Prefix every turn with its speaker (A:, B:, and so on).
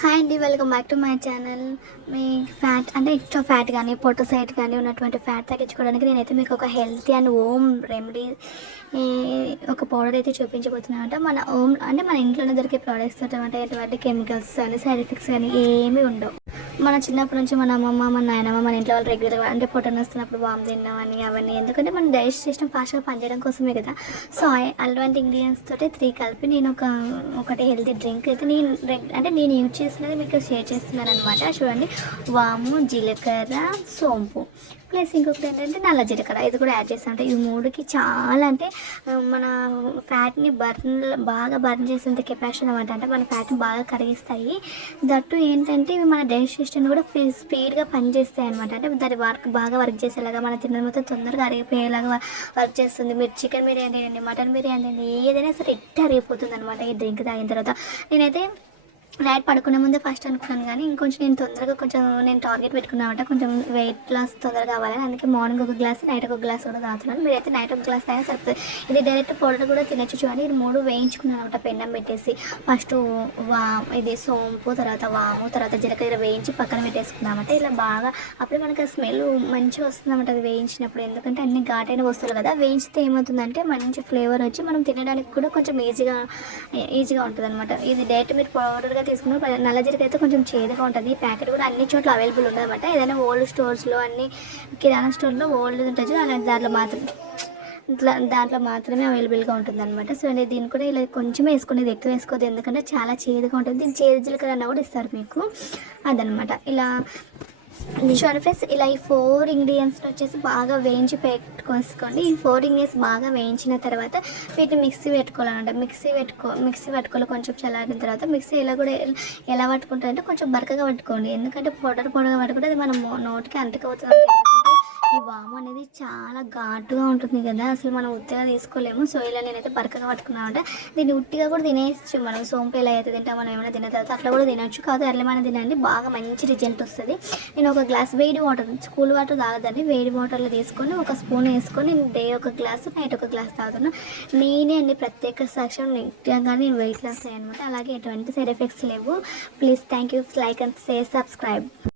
A: Hi అండి welcome back to my channel me fat అంటే extra fat కానీ పొట్టోసైట్ కానీ ఉన్నటువంటి ఫ్యాట్ తగ్గించుకోవడానికి నేనైతే మీకు ఒక హెల్తీ అండ్ ఓమ్ రెమెడీ ఒక పౌడర్ అయితే చూపించబోతున్నాను అంటే మన ఓమ్ అంటే మన ఇంట్లోనే దొరికే ప్రోడక్ట్స్ అంటే ఎటువంటి కెమికల్స్ కానీ సైడ్ ఎఫెక్ట్స్ కానీ ఏమీ ఉండవు. మన చిన్నప్పటి నుంచి మన అమ్మమ్మ మన నాయనమ్మ మన ఇంట్లో వాళ్ళు రెగ్యులర్గా అంటే పొట్టను వస్తున్నప్పుడు వామ్ తిన్నామని అవన్నీ. ఎందుకంటే మనం డైజెస్ట్ సిస్టమ్ ఫాస్ట్గా పనిచేయడం కోసమే కదా. సో అటువంటి ఇంగ్రీడియంట్స్ తోటి త్రీ కలిపి నేను ఒక ఒకటి హెల్తీ డ్రింక్ అయితే నేను రెగ్- అంటే నేను యూజ్ చేస్తున్నది మీకు షేర్ చేస్తున్నాను అనమాట చూడండి. వాము జీలకర్ర సోంపు. ప్లస్ ఇంకొకటి ఏంటంటే నల్ల జీలకర్ర ఇది కూడా యాడ్ చేస్తాం అంటే ఈ మూడుకి చాలా అంటే మన ఫ్యాట్ని బర్న్ బాగా బర్న్ చేసేంత కెపాసిటీ అనమాట అంటే మన ఫ్యాట్ని బాగా కరిగిస్తాయి. దట్టు ఏంటంటే ఇవి మన డైజెస్ట్ సిస్టమ్ కూడా ఫీ- స్పీడ్గా పనిచేస్తాయి అనమాట అంటే దాని వర్క్ బాగా వర్క్ చేసేలాగా మన తిన్నది మొత్తం తొందరగా అరిగిపోయేలాగా వర్క్ చేస్తుంది. మీరు చికెన్ బిర్యానీ తినండి మటన్ బిర్యానీ తినండి ఏదైనా సరే ఇట్ట అరిగిపోతుంది అనమాట ఈ డ్రింక్ తాగిన తర్వాత నేనైతే నైట్ పడుకునే ముందే ఫస్ట్ అనుకున్నాను కానీ ఇంకొంచెం నేను తొందరగా కొంచెం నేను టార్గెట్ పెట్టుకున్నామంటే కొంచెం వెయిట్ లాస్ తొందరగా అవ్వాలని అందుకే మార్నింగ్ ఒక గ్లాస్ నైట్ ఒక గ్లాస్ కూడా తాగుతున్నాను. మీరైతే నైట్ ఒక గ్లాస్ తాగా సరిపోతుంది ఇది డైరెక్ట్ పౌడర్ కూడా తినచ్చు చూడండి. ఇది మూడు వేయించుకున్నాను అనమాట పెండం పెట్టేసి. ఫస్ట్ వా ఇది సోంపు తర్వాత వాము తర్వాత జీలకర్ర వేయించి పక్కన పెట్టేసుకున్నామంటే ఇలా బాగా అప్పుడే మనకి ఆ స్మెల్ మంచిగా వస్తుందన్నమాట అది వేయించినప్పుడు. ఎందుకంటే అన్ని ఘాటైన వస్తువులు కదా. వేయించితే ఏమవుతుందంటే మంచి ఫ్లేవర్ వచ్చి మనం తినడానికి కూడా కొంచెం ఈజీగా ఈజీగా ఉంటుంది అనమాట ఇది డైరెక్ట్ మీరు పౌడర్గా తీసుకున్నాం నల్ల జీలకర్ర అయితే కొంచెం చేదుగా ఉంటుంది. ప్యాకెట్ కూడా అన్ని చోట్ల అవైలబుల్ ఉంటుంది అనమాట ఏదైనా ఓల్డ్ స్టోర్స్లో అన్ని కిరాణా స్టోర్లో ఓల్డ్ ఉంటుంది అలాంటి దాంట్లో మాత్రం ఇట్లా దాంట్లో మాత్రమే అవైలబుల్గా ఉంటుంది అనమాట సో నేను దీన్ని కూడా ఇలా కొంచెం వేసుకునేది ఎక్కువ వేసుకోదు. ఎందుకంటే చాలా చేదుగా ఉంటుంది. దీన్ని చేదు జీలకర్ర అన్న కూడా ఇస్తారు మీకు. అదనమాట ఇలా చూడండి ఫ్రెండ్స్ ఇలా ఈ ఫోర్ ఇంగ్రీడియంట్స్ వచ్చేసి బాగా వేయించి పెట్టుకోసుకోండి. ఈ ఫోర్ ఇంగ్రీడియంట్స్ బాగా వేయించిన తర్వాత వీటిని మిక్సీ పెట్టుకోవాలన్నమాట. మిక్సీ పెట్టుకో మిక్సీ పెట్టుకోవాలి. కొంచెం చల్లారిన తర్వాత మిక్సీ ఇలా కూడా ఎలా పట్టుకుంటారంటే కొంచెం బరకగా పట్టుకోండి. ఎందుకంటే పౌడర్ పౌడర్గా పట్టుకుంటే అది మన నోటికి అంటుకవుతుంది ఈ వాము అనేది చాలా ఘాటుగా ఉంటుంది కదా. అసలు మనం ఉత్తిగా తీసుకోలేము. సో ఇలా నేనైతే పరకగా పట్టుకున్నాను అంటే దీన్ని ఉట్టిగా కూడా తినేయచ్చు. మనం సోంపు ఎలా అయితే తింటాం మనం ఏమైనా తిన్న తర్వాత అట్లా కూడా తినొచ్చు. కాదు ఎర్లమైన తినండి. బాగా మంచి రిజల్ట్ వస్తుంది. నేను ఒక గ్లాస్ వేడి వాటర్ కూల్ వాటర్ తాగదండి వేడి వాటర్లో తీసుకొని ఒక స్పూన్ వేసుకొని డే ఒక గ్లాస్ నైట్ ఒక గ్లాస్ తాగుతున్నా. నేనే అండి ప్రత్యేక సాక్ష్యం. నిత్యంగా నేను వెయిట్ లాస్ అయ్యానమాట అలాగే ఎటువంటి సైడ్ ఎఫెక్ట్స్ లేవు. Please thank you like and share subscribe